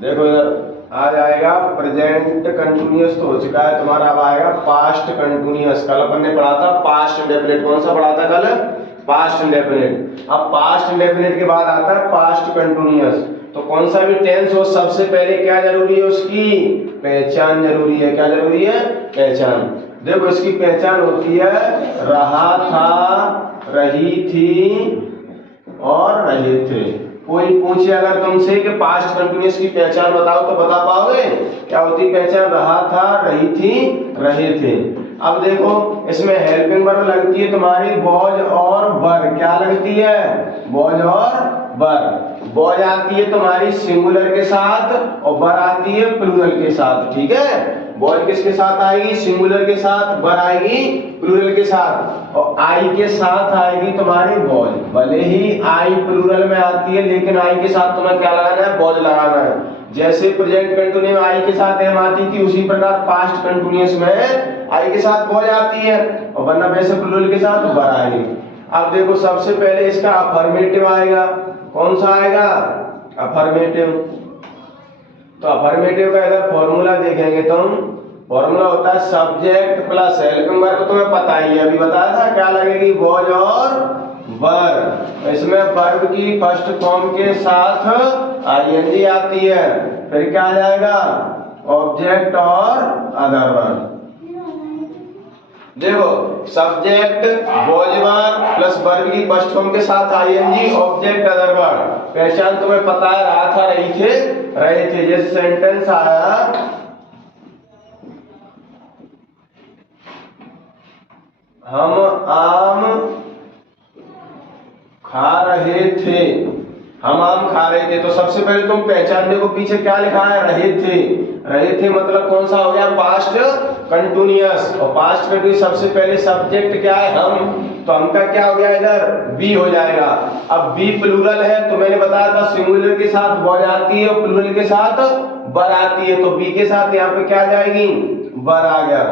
देखो इधर आ जाएगा प्रेजेंट कंटिन्यूअस तो हो चुका है तुम्हारा, अब आएगा पास्ट कंटिन्यूअस। कल अपन ने पढ़ा था पास्ट इंडेफिनिट। कौन सा पढ़ा था कल? Past indefinite. अब पास्ट इंडेफिनिट के बाद आता है पास्ट कंटिन्यूअस। तो कौन सा भी टेंस हो सबसे पहले क्या जरूरी है? उसकी पहचान जरूरी है। क्या जरूरी है? पहचान। देखो इसकी पहचान होती है रहा था, रही थी और रहे थे। कोई पूछे अगर तुमसे कि पास्ट कंटिन्यूअस की पहचान बताओ तो बता पाओगे? क्या होती पहचान? रहा था, रही थी, रहे थे। अब देखो इसमें हेल्पिंग वर्ब लगती है तुम्हारी वॉज और वर। क्या लगती है? वॉज और वर। वॉज आती है तुम्हारी सिंगुलर के साथ और वर आती है प्लूरल के साथ। ठीक है, वॉज किसके साथ आएगी? सिंगुलर के साथ। वर आएगी प्लूरल के साथ और आई के साथ आएगी तुम्हारी वॉज। भले ही आई प्लूरल में आती है लेकिन आई के साथ तुम्हें क्या लगाना है? वॉज लगाना है। जैसे प्रेजेंट कंटिन्यूअस में आई के साथ एम आती थी उसी प्रकार पास्ट कंटिन्यूअस में आई के साथ वॉज आती है और वरना वैसे प्लूरल के साथ वर आएगी। अब देखो सबसे पहले इसका अफर्मेटिव आएगा। कौन सा आएगा? अफर्मेटिव। तो अफर्मेटिव का अगर फॉर्मूला देखेंगे तुम, फॉर्मूला होता है सब्जेक्ट प्लस हेल्पिंग वर्ब। तुम्हें पता ही है, अभी बताया था क्या लगेगी? वॉज और वर। इसमें वर्ब की फर्स्ट फॉर्म के साथ आईएनजी आती है, फिर क्या आ जाएगा? ऑब्जेक्ट और अदर वर्ब। देखो subject was were plus verb की फर्स्ट फॉर्म के साथ आईएनजी, ऑब्जेक्ट अदर वर्ब। पहचान तुम्हें पता है, रहा था, रही थे, रहे थे। जैसे सेंटेंस आया हम आम खा रहे थे। हम आम खा रहे थे। तो सबसे पहले तुम पहचान देखो पीछे क्या लिखा है? रहे थे। रहे थे मतलब कौन सा हो गया? Past continuous. और पास्ट कंटिन्यूअस सबसे पहले सब्जेक्ट क्या है? हम। तो हम का क्या हो गया इधर? बी हो जाएगा। अब बी प्लूरल है तो मैंने बताया था सिंगुलर के साथ वॉज आती है और प्लूरल के साथ वर आती है। तो बी के साथ यहाँ पे क्या आ जाएगी? वर आ गया।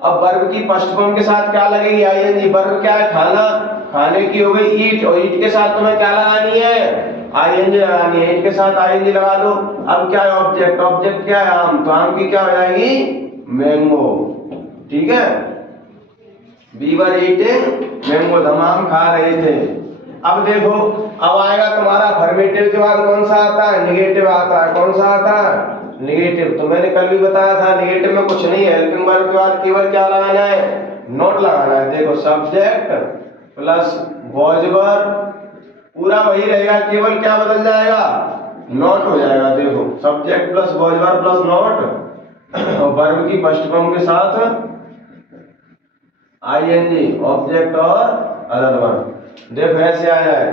अब वर्ब की फर्स्ट फॉर्म के साथ क्या लगेगी? आईएनजी। वर्ब क्या है? खाना। खाने की हो गई ईट और ईट के साथ तुम्हें क्या लगानी है? आईएनजी लगानी है। ईट के साथ आईएनजी लगा दो। अब क्या है? ऑब्जेक्ट। ऑब्जेक्ट क्या है? आम। तो आम की क्या हो जाएगी? मैंगो। ठीक है, वी वर ईटिंग मैंगो। हम आम खा रहे थे। अब देखो अब आएगा तुम्हारा अफर्मेटिव के बाद कौन सा आता है? नेगेटिव आता है। कौन सा आता है? नेगेटिव। तो मैंने कल भी बताया था नेगेटिव में कुछ नहीं है, हेल्पिंग वर्ब के बाद केवल क्या लगाना है? नॉट लगाना है। देखो सब्जेक्ट प्लस वॉज वर पूरा वही रहेगा, केवल क्या बदल जाएगा? नॉट हो जाएगा। देखो subject plus was were plus not और वर्ब की फर्स्ट फॉर्म के साथ आईएनजी, ऑब्जेक्ट और अदर वर्ब। देखो ऐसे आ जाए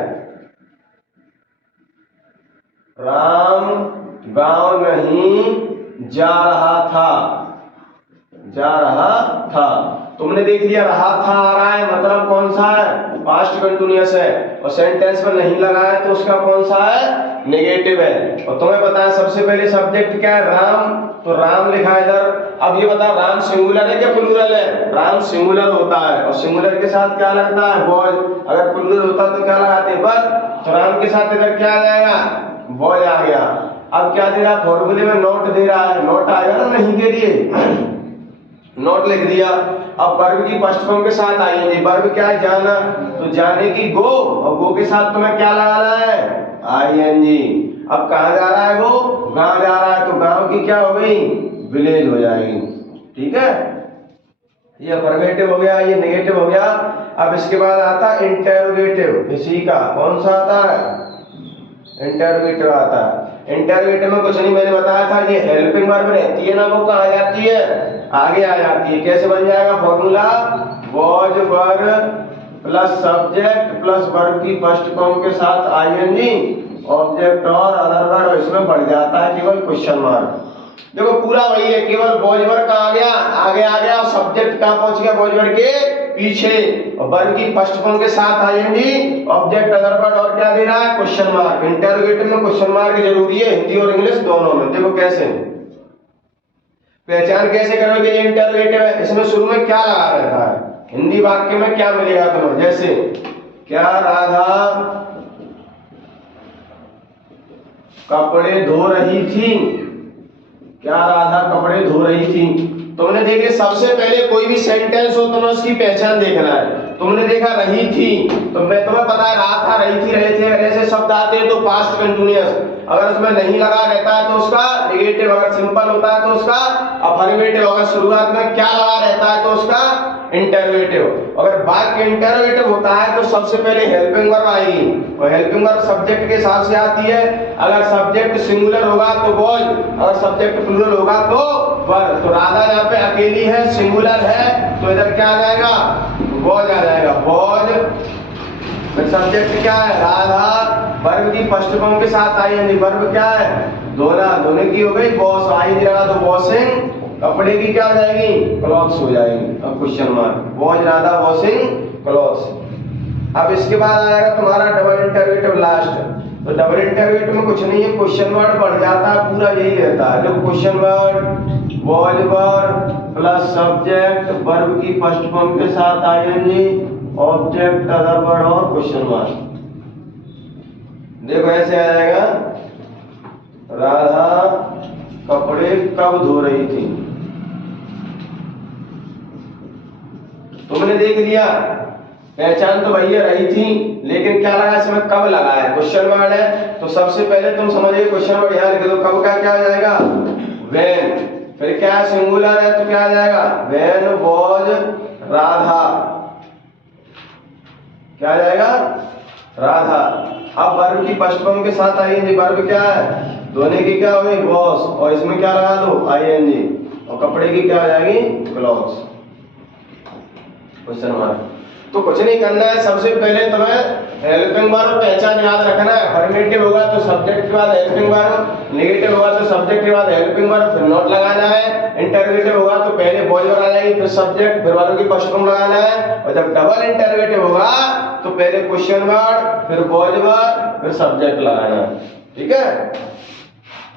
राम गांव नहीं जा रहा था। जा रहा था। तुमने देख लिया रहा था आ रहा है मतलब कौन सा है? पास्ट कंटिन्यूअस है। और सेंटेंस में नहीं लगा है तो उसका कौन सा है? नेगेटिव है। और तुम्हें पता है सबसे पहले सब्जेक्ट क्या है? राम। तो राम लिखा है इधर। अब ये बताओ राम सिंगुलर है क्या प्लूरल है? राम सिंगुलर होता है और सिंगुलर के साथ क्या लगता है? वॉज। अगर प्लूरल होता तो क्या लगाते? वर। तो राम के साथ इधर क्या आ जाएगा? वॉज आ गया। अब क्या दे रहा? फॉर्मूले में नोट दे रहा है। नोट आएगा ना नहीं के लिए, नोट लिख दिया। अब वर्ब की फर्स्ट फॉर्म के साथ आएंगे। वर्ब क्या है? जाना। तो जाने की गो और गो के साथ तुम्हें क्या लगाना है? आईएनजी। अब कहाँ जा रहा है? वो गांव जा रहा है। तो गांव की क्या हो गई? विलेज हो जाएगी। ठीक है, ये अफर्मेटिव हो गया, ये नेगेटिव हो गया। अब इसके बाद आता है इंटेरोगेटिव। इसी का कौन सा आता है? इंटेरोगेटिव आता है। इंटेरोगेटिव में कुछ नहीं, मैंने बताया था ये हेल्पिंग वर्ब रहती है ना, वो कहाँ जाती है? आगे आ जाती है। कैसे बन जाएगा formula? Was were plus subject plus verb की फर्स्ट फॉर्म के साथ आईएनजी, ऑब्जेक्ट और अदर वर्ब। इसमें बढ़ जाता है केवल क्वेश्चन मार्क। देखो पूरा वही है, केवल वॉज वर कहाँ आ गया? आगे आ गया। और सब्जेक्ट कहाँ पहुंच गया? वॉज वर के पीछे। और वर्ब की फर्स्ट फॉर्म के साथ आईएनजी, ऑब्जेक्ट अदर वर्ब और क्या दे रहा है? Question mark. इंटरोगेटिव में क्वेश्चन मार्क जरूरी है, हिंदी और इंग्लिश दोनों में। देखो कैसे पहचान कैसे करोगे ये इंटरोगेटिव है? इसमें शुरू में क्या लगा रहता है? हिंदी वाक्य में क्या मिलेगा तुम्हें? जैसे क्या राधा कपड़े धो रही थी। क्या राधा कपड़े धो रही थी। तुमने देखे सबसे पहले कोई भी सेंटेंस हो तुम्हें उसकी पहचान देखना है। तुमने देखा रही थी, तो मैं तुम्हें पता है रहा था, रही थी, रहे थे, ऐसे शब्द आते हैं तो पास्ट कंटिन्यूअस। अगर उसमें नहीं लगा रहता है तो उसका नेगेटिव, अगर सिंपल होता है तो उसका अफर्मेटिव, अगर शुरुआत में क्या लगा रहता है तो उसका इंटरोगेटिव। अगर वाक्य इंटरोगेटिव होता है तो सबसे पहले हेल्पिंग वर्ब आएगी, और हेल्पिंग वर्ब सब्जेक्ट के हिसाब से आती है। अगर सब्जेक्ट सिंगुलर होगा तो वॉज, अगर सब्जेक्ट प्लूरल होगा तो वर। तो राधा यहाँ पे अकेली है, सिंगुलर है, तो इधर क्या आ जाएगा, वॉज आ जाएगा, वॉज। सब्जेक्ट क्या है, राधा, वर्ब की फर्स्ट फॉर्म के साथ आईएनजी, वर्ब क्या है, धोना, धोने की हो गई वॉश, आईएनजी लगा तो वॉशिंग, कपड़े की क्या हो जाएगी, क्लॉथ्स हो जाएगी। अब question mark, was Radha washing clothes. अब इसके बाद आएगा तुम्हारा डबल इंटरोगेटिव लास्ट। तो डबल इंटरोगेटिव में कुछ नहीं है, क्वेश्चन वर्ड बढ़ जाता है, पूरा यही रहता है। जो question word was verb plus subject, verb की फर्स्ट फॉर्म के साथ आईएनजी, ऑब्जेक्ट अदर वर्ड और क्वेश्चन मार्क। देखो ऐसे आ जाएगा, राधा कपड़े कब धो रही थी। तुमने देख लिया, पहचान तो भैया रही थी, लेकिन क्या लगा इसमें, कब लगा है, क्वेश्चन वर्ड है। तो सबसे पहले तुम समझिए क्वेश्चन वर्ड यहाँ लिख दो, कब का क्या आ जाएगा, व्हेन। फिर क्या सिंगुलर है तो क्या आ जाएगा, व्हेन वॉज राधा, क्या आ जाएगा, राधा। अब वर्ब की फर्स्ट फॉर्म के साथ आईएनजी, वर्ब क्या है, धोने की क्या हुई वॉश, और इसमें क्या लगा दो आईएनजी, और कपड़े की क्या हो जाएगी क्लॉथ्स। Question mark. तो कुछ नहीं करना है, सबसे पहले तुम्हें हेल्पिंग वर्ब पहचान याद रखना है। अफर्मेटिव होगा तो सब्जेक्ट के बाद हेल्पिंग वर्ब, नेगेटिव होगा तो सब्जेक्ट के बाद हेल्पिंग वर्ब, फिर नोट लगाना है। इंटरोगेटिव होगा तो पहले वॉज वर्ब आ जाएगी, फिर सब्जेक्ट, फिर वर्ब की फर्स्ट फॉर्म लगाना है। और जब डबल इंटरोगेटिव होगा तो पहले क्वेश्चन वर्ड, फिर वॉज वर्ब, फिर सब्जेक्ट लगाना है। ठीक है।